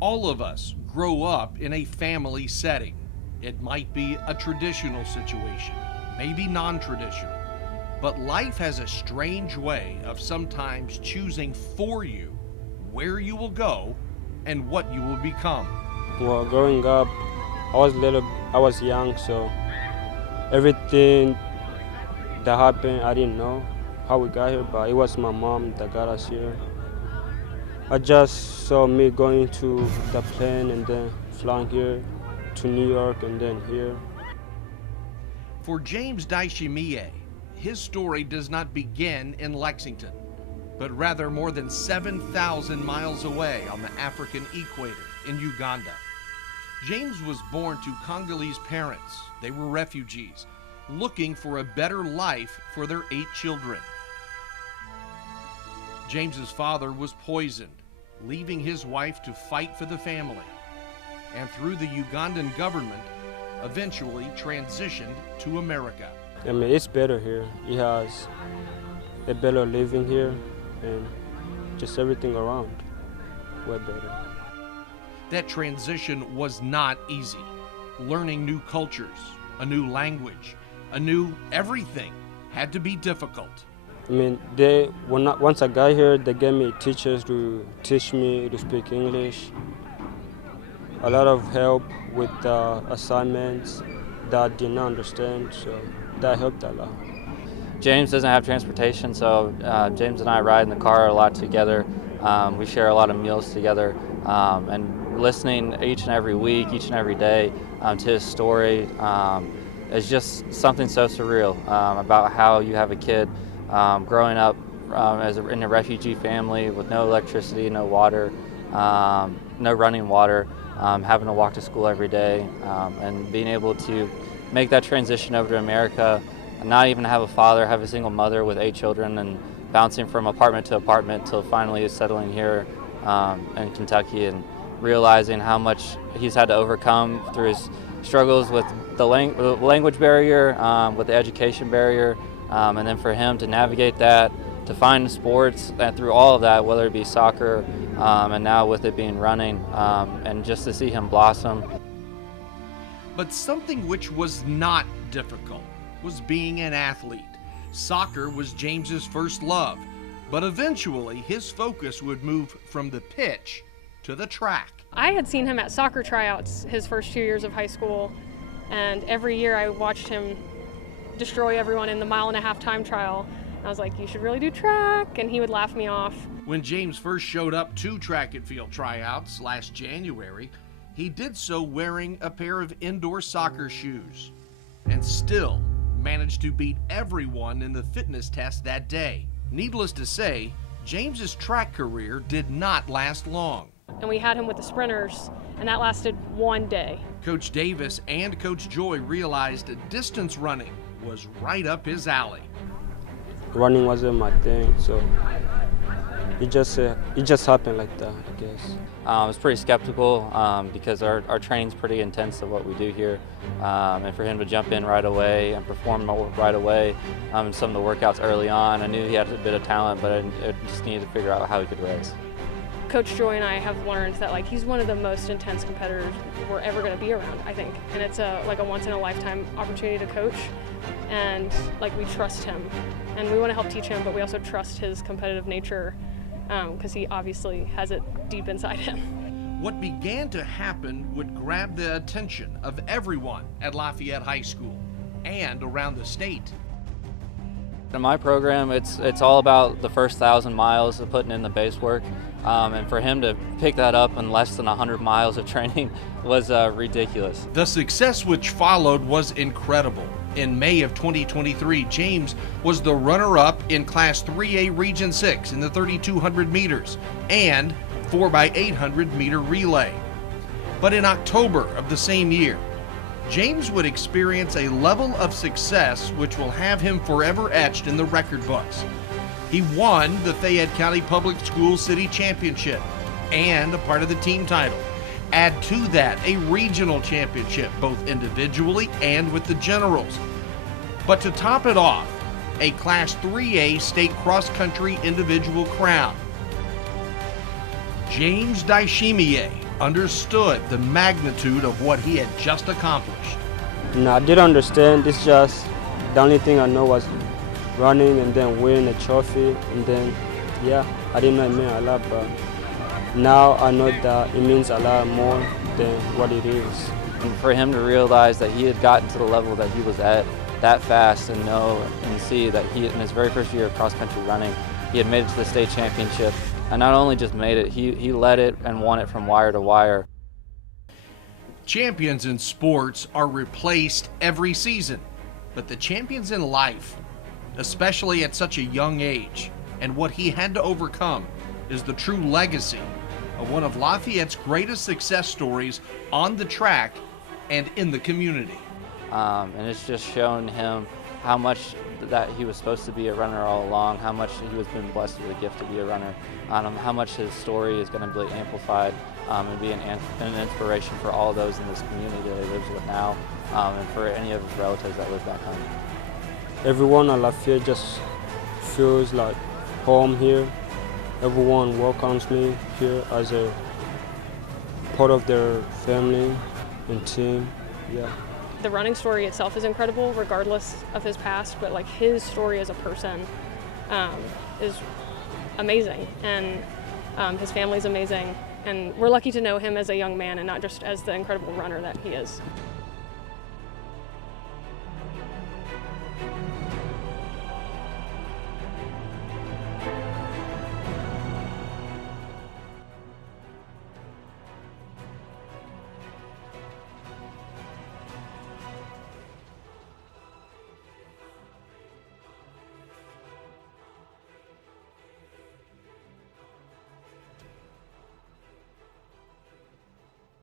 All of us grow up in a family setting. It might be a traditional situation, maybe non-traditional, but life has a strange way of sometimes choosing for you where you will go and what you will become. Well, growing up, I was young, so everything that happened, I didn't know how we got here, but it was my mom that got us here. I just saw me going to the plane and then flying here to New York and then here. For James Ndayishimiye, his story does not begin in Lexington, but rather more than 7,000 miles away on the African equator in Uganda. James was born to Congolese parents. They were refugees, looking for a better life for their 8 children. James's father was poisoned, leaving his wife to fight for the family, and through the Ugandan government, eventually transitioned to America. I mean, it's better here. He has a better living here and just everything around way better. That transition was not easy. Learning new cultures, a new language, a new everything had to be difficult. I mean, once I got here, they gave me teachers to teach me to speak English. A lot of help with assignments that I did not understand, so that helped a lot. James doesn't have transportation, so James and I ride in the car a lot together. We share a lot of meals together, and listening each and every week, each and every day to his story is just something so surreal about how you have a kid growing up in a refugee family with no electricity, no water, no running water, having to walk to school every day, and being able to make that transition over to America, and not even have a father, have a single mother with 8 children, and bouncing from apartment to apartment till finally settling here in Kentucky, and realizing how much he's had to overcome through his struggles with the language barrier, with the education barrier, and then for him to navigate that, to find sports, and through all of that, whether it be soccer, and now with it being running, and just to see him blossom. But something which was not difficult was being an athlete. Soccer was James's first love, but eventually his focus would move from the pitch to the track. I had seen him at soccer tryouts his first 2 years of high school, and every year I watched him destroy everyone in the 1.5-mile time trial. I was like, you should really do track, and he would laugh me off. When James first showed up to track and field tryouts last January, he did so wearing a pair of indoor soccer shoes, and still managed to beat everyone in the fitness test that day. Needless to say, James's track career did not last long. And we had him with the sprinters, and that lasted 1 day. Coach Davis and Coach Joy realized distance running was right up his alley. Running wasn't my thing, so it just happened like that, I guess. I was pretty skeptical because our training's pretty intense of what we do here, and for him to jump in right away and perform right away in some of the workouts early on, I knew he had a bit of talent, but I just needed to figure out how he could race. Coach Joy and I have learned that he's one of the most intense competitors we're ever going to be around, I think, and it's a once-in-a-lifetime opportunity to coach, and we trust him, and we want to help teach him, but we also trust his competitive nature because he obviously has it deep inside him. What began to happen would grab the attention of everyone at Lafayette High School and around the state. In my program, it's all about the first 1,000 miles of putting in the base work, and for him to pick that up in less than 100 miles of training was ridiculous. The success which followed was incredible. In May of 2023, James was the runner-up in Class 3A Region 6 in the 3,200 meters and 4x800 meter relay. But in October of the same year, James would experience a level of success which will have him forever etched in the record books. He won the Fayette County Public Schools City Championship and a part of the team title. Add to that a regional championship, both individually and with the Generals. But to top it off, a Class 3A state cross-country individual crown. James Ndayishimiye understood the magnitude of what he had just accomplished. No, I didn't understand. It's just the only thing I know was running and then winning a trophy, and then yeah, I didn't know it meant a lot, but now I know that it means a lot more than what it is. And for him to realize that he had gotten to the level that he was at that fast, and know and see that he, in his very first year of cross-country running, he had made it to the state championship, and not only just made it, he led it and won it from wire to wire. Champions in sports are replaced every season, but the champions in life, especially at such a young age, and what he had to overcome, is the true legacy of one of Lafayette's greatest success stories on the track and in the community. And it's just shown him how much that he was supposed to be a runner all along, how much he was been blessed with a gift to be a runner, how much his story is going to be amplified and be an inspiration for all those in this community that he lives with now, and for any of his relatives that live back home. Everyone at Lafayette just feels like home here. Everyone welcomes me here as a part of their family and team. Yeah. The running story itself is incredible, regardless of his past, but like his story as a person is amazing, and his family's amazing, and we're lucky to know him as a young man and not just as the incredible runner that he is.